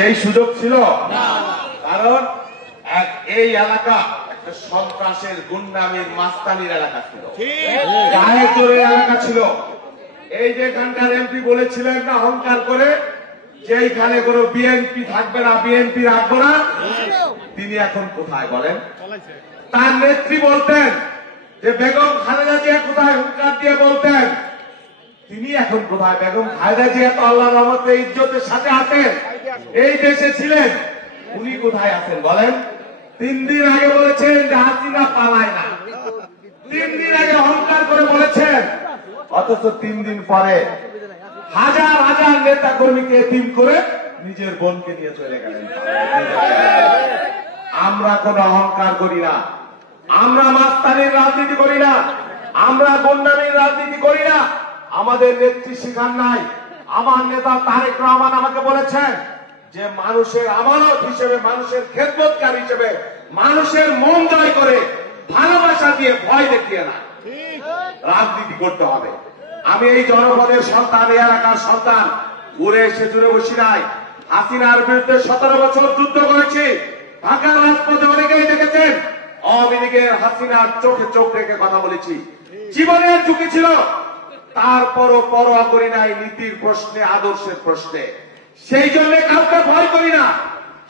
সেই সুযোগ ছিল, কারণ এই এলাকা একটা সন্ত্রাসের গুন্ডামির মাস্তানির এলাকা ছিল, গায়ের জোরের এলাকা ছিল। এই যে এখানকার এমপি বলেছিলেন না অহংকার করে যে এইখানে কোনো বিএনপি থাকবে না, বিএনপি রাখবো না, তিনি এখন কোথায় বলেন? তার নেত্রী বলতেন যে বেগম খালেদা জিয়া কোথায়, হুঙ্কার দিয়ে বলতেন, তিনি এখন কোথায়? বেগম খালেদা জিয়া তো আল্লাহর রহমতে ইজ্জতের সাথে আছেন, এই দেশে ছিলেন, উনি কোথায় আছেন বলেন? 3 দিন আগে বলেছেন যে হাসিনা পালায় না, 3 দিন আগে অহংকার করে বলেছেন, অথচ 3 দিন পরে হাজার হাজার নেতা কর্মীকে এতিম করে নিজের বোনকে নিয়ে চলে গেলেন। আমরা কোন অহংকার করি না, আমরা মাস্তানির রাজনীতি করি না, আমরা গুন্ডামির রাজনীতি করি না। আমাদের নেত্রী শিখান নাই। আমার নেতা তারেক রহমান আমাকে বলেছেন যে মানুষের আমানত হিসেবে, মানুষের খেদমতকার হিসেবে মানুষের মন জয় করে ভালোবাসা দিয়ে ভয় দেখিয়ে না রাজনীতি করতে হবে। আমি এই জনপদের সন্তান, এই এলাকার সন্তান, ঘুরে এসে জুড়ে বসি নাই। হাসিনার বিরুদ্ধে 17 বছর যুদ্ধ করেছি। ঢাকার রাজপথে অনেকেই দেখেছেন, আওয়ামী লীগের হাসিনার চোখে চোখ রেখে কথা বলেছি। জীবনের ঝুঁকি ছিল, তারপরও পরোয়া করি নাই নীতির প্রশ্নে, আদর্শের প্রশ্নে। সেই জন্য কাউকে ভয় করি না,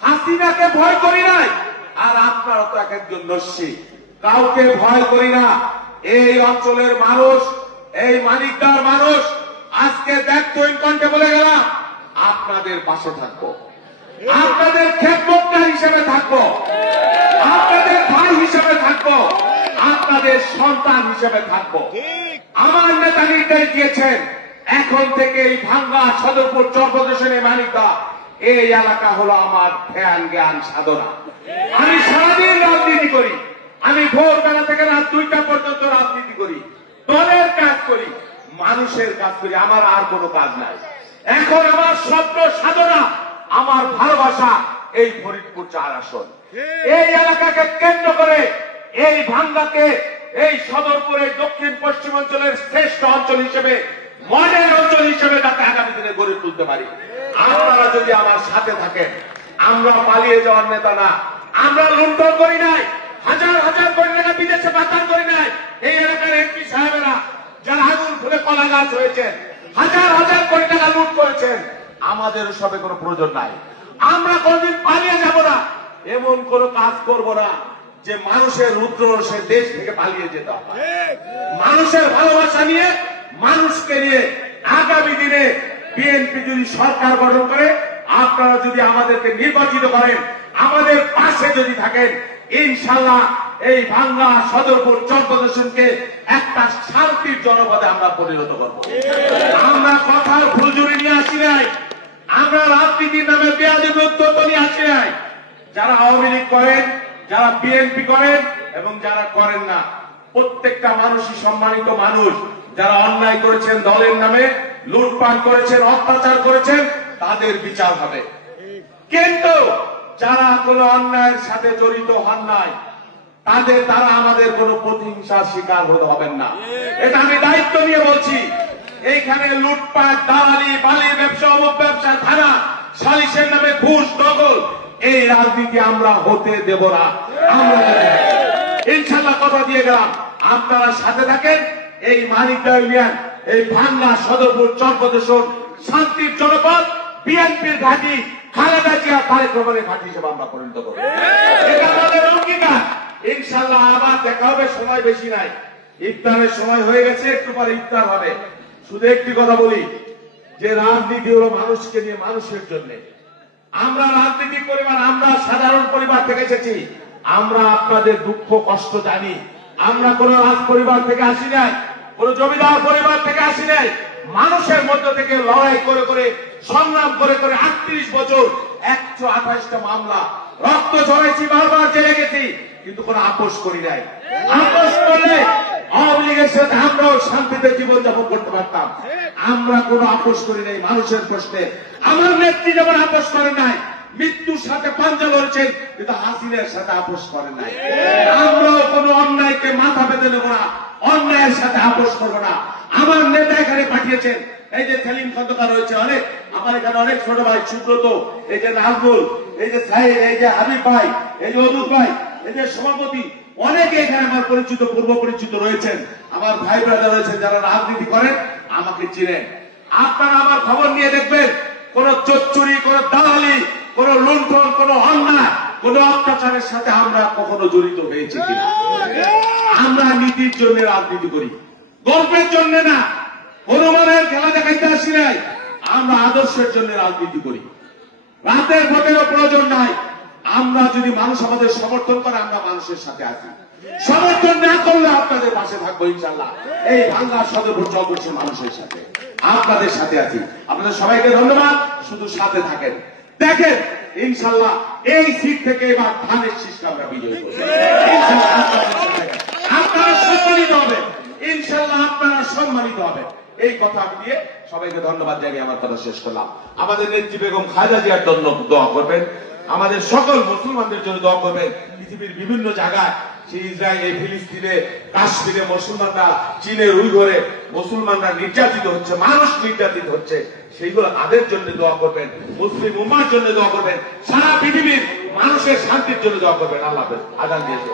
হাসিনাকে ভয় করি নাই। আর আপনারা তো এক একজন নস্যি, কাউকে ভয় করি না। এই অঞ্চলের মানুষ, এই মানিকদার মানুষ, আজকে ব্যক্তহীন কণ্ঠে বলে গেলাম, আপনাদের পাশে থাকবো, আপনাদের খেদমতকার হিসেবে থাকবো, আপনাদের ভাই হিসেবে থাকবো, আপনাদের সন্তান হিসেবে থাকবো। আমার নেতা নির্দেশ দিয়েছেন, এখন থেকে এই ভাঙ্গা সদরপুর চরপ্রদেশের মানিকদা, এই এলাকা হলো আমার ধ্যান জ্ঞান সাধনা। আমি সারাদিন রাজনীতি করি, আমি ভোরবেলা থেকে রাত 2টা পর্যন্ত রাজনীতি করি, দলের কাজ করি, মানুষের কাজ করি, আমার আর কোনো কাজ নাই। এখন আমার স্বপ্ন সাধনা, আমার ভালোবাসা এই ফরিদপুর 4 আসন, এই এলাকাকে কেন্দ্র করে এই ভাঙ্গাকে, এই সদরপুরের দক্ষিণ পশ্চিম অঞ্চলের শ্রেষ্ঠ অঞ্চল হিসেবে, মডেল অঞ্চল হিসেবে যাতে আগামী দিনে গড়ে তুলতে পারি। আপনারা যদি আমার সাথে থাকেন, আমরা পালিয়ে যাওয়ার নেতা না, আমরা লুণ্ঠন করি নাই, হাজার হাজার কোটি টাকা বিদেশে পাচার করি নাই। এই এলাকার এমপি সাহেবেরা যারা আগুন ফুলে কলা গাছ হয়েছেন, হাজার হাজার কোটি টাকা লুট করেছেন, আমাদের সবে কোনো প্রয়োজন নাই। আমরা কোনদিন পালিয়ে যাব না, এমন কোন কাজ করব না যে মানুষের রুদ্র সে দেশ থেকে পালিয়ে যেতে হবে। মানুষের ভালোবাসা নিয়ে, মানুষকে নিয়ে আগামী দিনে বিএনপি যদি সরকার গঠন করে, আপনারা যদি আমাদেরকে নির্বাচিত করেন, আমাদের পাশে যদি থাকেন, ইনশাল্লাহ এই ভাঙ্গা সদরপুর চরপ্রদেশকে একটা শান্তির জনপদে আমরা পরিণত করব। আমরা কথার ফুলঝুরি নিয়ে আসি নাই, আমরা রাজনীতির নামে বেয়াদবি উদ্যোগ নিয়ে আসি নাই। যারা আওয়ামী লীগ করেন, যারা বিএনপি করেন এবং যারা করেন না, প্রত্যেকটা মানুষই সম্মানিত মানুষ। যারা অন্যায় করেছেন, দলের নামে লুটপাট করেছেন, অত্যাচার করেছেন, তাদের বিচার হবে। কিন্তু যারা কোনো অন্যায়ের সাথে জড়িত হন নাই, তারা আমাদের কোনো প্রতিহিংসার শিকার হতে হবেন না। এটা আমি দায়িত্ব নিয়ে বলছি। এইখানে লুটপাট, দালালি, বালির ব্যবসা, অমুক ব্যবসা, থানা সালিশের নামে ঘুষ, দখল, এই রাজনীতি আমরা হতে দেব না। আমরা ইনশাল্লাহ কথা দিয়ে গেলাম, আপনারা সাথে থাকেন। এই মানিকদা ইউনিয়ন, এই ভাঙ্গা সদরপুর চরপ্রদেশন শান্তির জনপদ, বিএনপির ঘাঁটি, খালেদা জিয়া তারেক রহমানের ঘাঁটি হিসেবে আমরা পরিণত করব। এটা আমাদের অঙ্গীকার। ইনশাল্লাহ আবার দেখা হবে, সময় বেশি নাই, ইফতারের সময় হয়ে গেছে, একটু পরে ইফতার হবে। শুধু একটি কথা বলি যে রাজনীতি হলো মানুষকে নিয়ে, মানুষের জন্য। আমরা রাজনৈতিক পরিবার, আমরা সাধারণ পরিবার থেকে এসেছি, আমরা আপনাদের দুঃখ কষ্ট জানি। আমরা কোন রাজ পরিবার থেকে আসি নাই, কোন জমিদার পরিবার থেকে আসি নাই। মানুষের মধ্য থেকে লড়াই করে করে, সংগ্রাম করে করে 38 বছর 128টা মামলা, রক্ত ঝরাইছি, বারবার জেলে গেছি, কিন্তু কোন আপোষ করি নাই। আপোষ করলে আওয়ামী লীগের সাথে আমরাও শান্তিতে জীবনযাপন করতে পারতাম। আমরা কোন আপোষ করি নাই মানুষের প্রশ্নে। আমার নেত্রী যেমন আপোষ করে নাই, মৃত্যুর সাথে পাঞ্জা লড়ছেন, কিন্তু হাসিনার সাথে আপোষ করে নাই। আমরাও কোন অন্যায়কে মাথা পেতে নেব না, অন্যায়ের সাথে আপোষ করবো না। আমার নেতা এখানে পাঠিয়েছেন, এই যে সেলিম খন্দকার রয়েছে, অনেক আমার এখানে অনেক ছোট ভাই সুব্রত, এই যে নাজমুল, এই যে সাহিদ, এই যে হাবিব ভাই, এই যে অদুল ভাই, এই যে সভাপতি, অনেকে এখানে আমার পরিচিত পূর্ব পরিচিত রয়েছেন, আমার ভাই ব্রাদার রয়েছেন যারা রাজনীতি করেন, আমাকে চিনেন। আপনারা আমার খবর নিয়ে দেখবেন, কোন চোরচুরি, কোন দালালি, কোন লুণ্ঠন, কোন অন্যায়, কোন অত্যাচারের সাথে আমরা কখনো জড়িত হয়েছি কিনা। আমরা নীতির জন্য রাজনীতি করি, গল্পের জন্য না, হনুমানের খেলা দেখাইতে আসি নাই, আমরা আদর্শের জন্য রাজনীতি করি। রাতের ভোটেরও প্রয়োজন নাই, আমরা যদি মানুষ আমাদের সমর্থন করে আমরা মানুষের সাথে আছি, সমর্থন না করলে আপনাদের পাশে থাকবো ইনশাল্লাহ। এই ভাঙ্গা সদরপুর চৌবর্ষের মানুষের সাথে আপনাদের সাথে আছি। আপনাদের সবাইকে ধন্যবাদ, শুধু সাথে থাকেন, দেখেন ইনশাল্লাহ এই সিট থেকে এবার ধানের শীষকে আমরা বিজয়ী করব। আপনারা সম্মানিত হবেন ইনশাল্লাহ, আপনারা সম্মানিত হবেন। এই কথা আমি দিয়ে সবাইকে ধন্যবাদ জানিয়ে আমার কথা শেষ করলাম। আমাদের নেত্রী বেগম খালেদা জিয়ার জন্য দোয়া করবেন, আমাদের সকল মুসলমানদের জন্য দোয়া করবেন। পৃথিবীর বিভিন্ন জায়গায়, সেই ইসরায়েল, ফিলিস্তিনে, কাশ্মীরে মুসলমানরা, চীনের উইঘরে মুসলমানরা নির্যাতিত হচ্ছে, মানুষ নির্যাতিত হচ্ছে, সেইগুলো তাদের জন্য দোয়া করবেন, মুসলিম উম্মার জন্য দোয়া করবেন, সারা পৃথিবীর মানুষের শান্তির জন্য দোয়া করবেন। আল্লাহ হাফেজ। আজান দিয়েছে।